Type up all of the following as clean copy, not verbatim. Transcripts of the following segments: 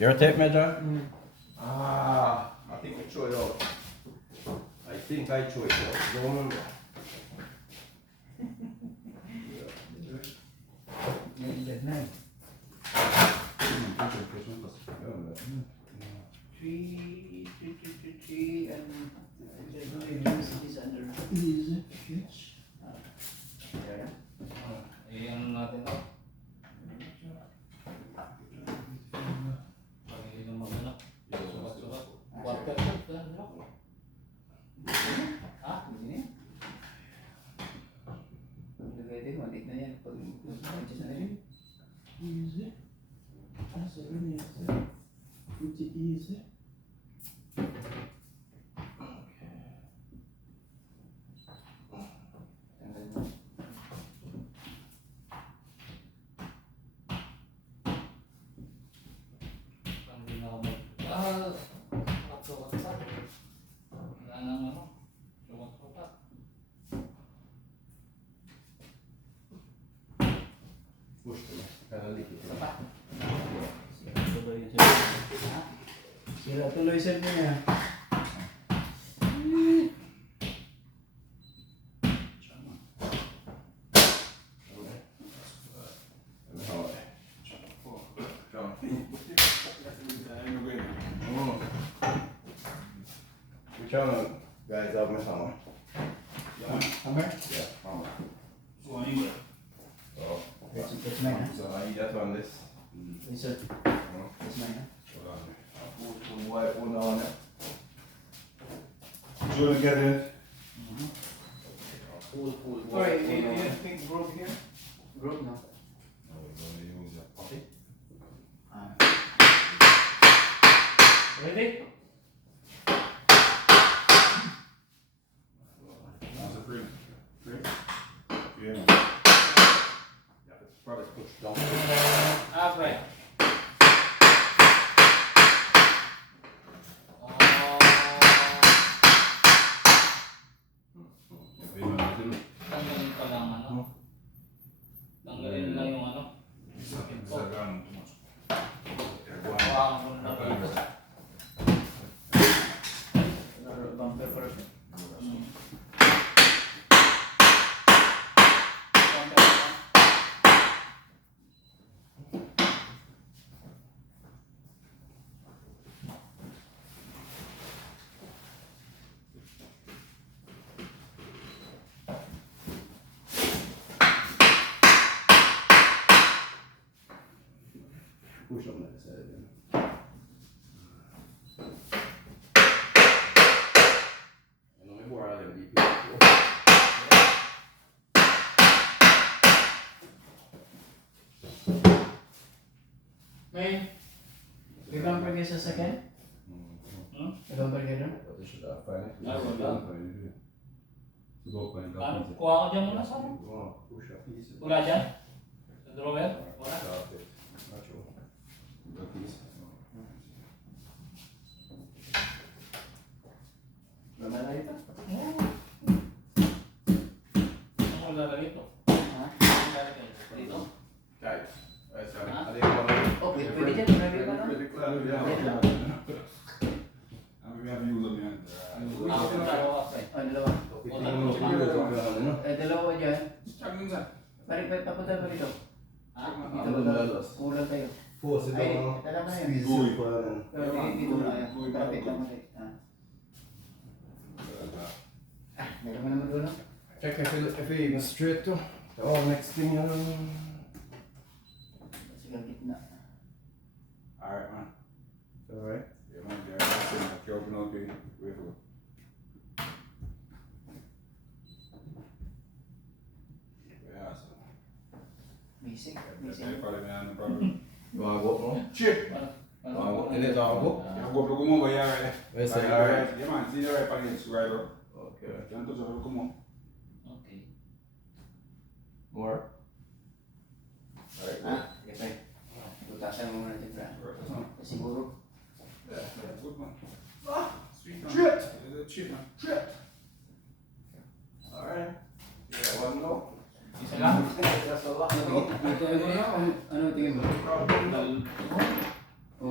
Your tape measure? I think I throw it out. I think I throw it out. Don't remember. Three, and there's no evidence it is under. Easy. Yes. Iyan natin to. Pagiging ng mga anak. Sulat-sulat. Quarter shot ka, no? Ha? Hindi na. Decorative, maliit na yan. Pag inches na rin. Easy. That's really easy. Pretty easy. Tanggal mo. Hindi na ako mag... sulat-sulat. Wala nang ano. Sulat-sulat. Push to me. Kaya likit. Sira tuloy sa niya. Which one guys have my hammer? Hammer? Yeah, hammer. So, anyway. So, That's mine, huh? so I eat that one this. Yes, sir. No? That's mine, huh? Hold on. I'll put white one on it. Do you want to get in? Pull Alright, white one on it. think broke here? Broke, no. No, we're going to use a puppy. Ready? That's a free. Free? Yeah. Yeah, it's probably pushed down. Right. Tanggalin pa lang ano. Tanggalin lang yung ano. Zagan too much. Hawakan ko na dito. Another bumper first. Push on that side again. And let me pour out of the May, may bumper kayo sa second? May bumper kayo doon? But this should find it. Ah, wala. Subukan ka. Ano? Kuha ko dyan muna sa ano? Push a piece. Wala dyan? Sa drawer? Wala? Stop it. Not sure. The piece. Wala na ito? Ano lalagay ito? Ha? Ano lalagay dito? Guys, that's right. Huh? I didn't want to. Oh, pwede dyan. Pwede ka na? We have use on the end. Ako dalawa. Oh, dalawa. Dalawa dyan. Check mo sa. Balik papunta pa dito. Ha? Dito kulang kayo. Force it Ay, down. tala mo na yun. Squeeze it down. Pero dito na yan. Kapit lang mo rin. Meron mo naman doon, no? Check if it even straight to. Oh, next thing you know. Sige, gitna. Alright, man. Alright. Yeah, man. Yeah, that's it. If you open up, wait for it. Yeah, so. Basic. That's Basic. probably not a problem. You want to go more? Chip. And it's all go? Yeah, go look over here, right? Where's the alright? Yeah, man. See the right part is right up. Okay. Can't touch it. Come on. Okay. More? Alright. Ah, okay. Tutasan mo muna dyan, bra. That's not. Siguro. Yeah, good man. Sweet man. Shit. It's a chip, man. Shit. Alright. Yeah, one more. Isa lang? That's a lot. Ano tingin mo? Ano tingin mo? Problem. O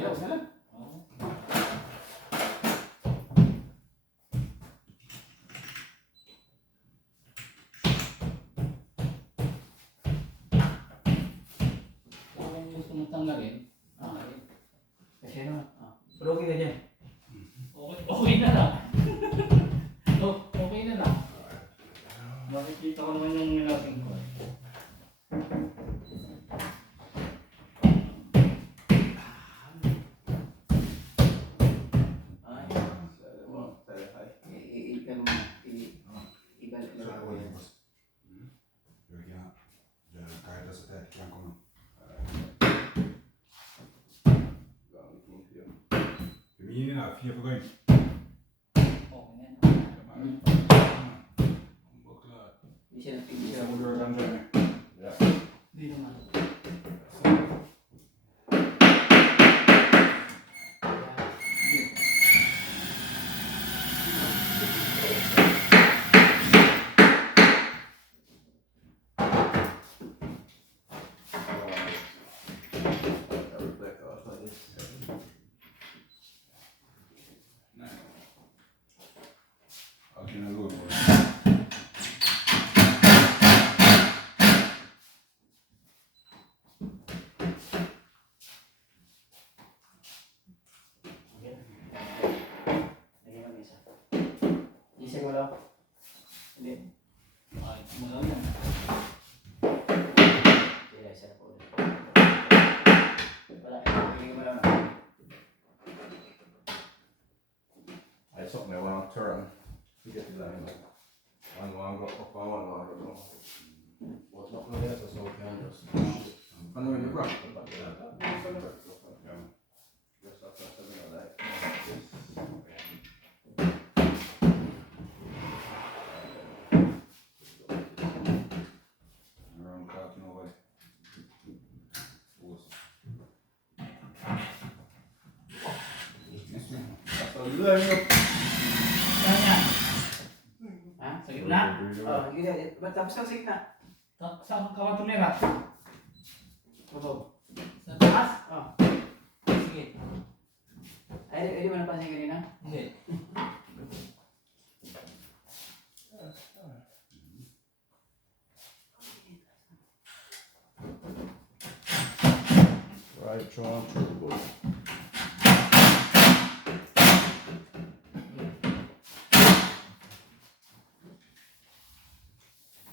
Ayos na lang. Oo. Kung gusto mong tanggalin, okay. Kasi naman. Pero okay ka dyan. Okay na lang. Okay na lang. Makikita ko naman yung nilating ko. Ay. Ibalik na lang. Vier på gång. Okay na. Hindi siya Vissa napigil. modular kanske. Hindi naman. Nej. Allt dina låg på det. Lagyan mo isa. Isip mo lang. Hindi. Ay, malaw yan. Kaya isa na po ulit. Wala. Lagyan mo lang na. I saw me one turn. You get it line. One go up, one go down. What's not really as a so can just. I know you're right, but just after 7 or 8. Around cutting away. Awesome. So you learn your. Saan yan? Ha? Sa gitna? Oh, gila. Ba't tapos na sa gitna? Sa kawatulera? Babaw. Sa taas? Oh. Sige. Ay, di mo napansin kanina? Hindi. Right, John Turbo.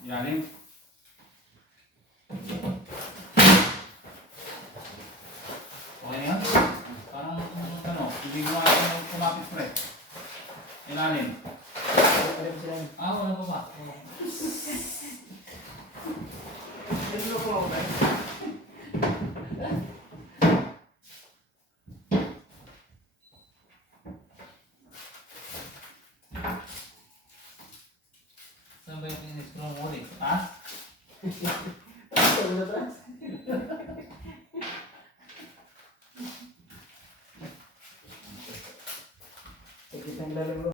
Ilalim. Okay na yan? Parang hindi mo ako kumapit pre. Ilalim. Alam mo sila. Wala pa ba? Nasulo ko ako ba? Saan ba yung in-scroll mo ulit? Taas? Ano na trans? Sakit ng lalo bro.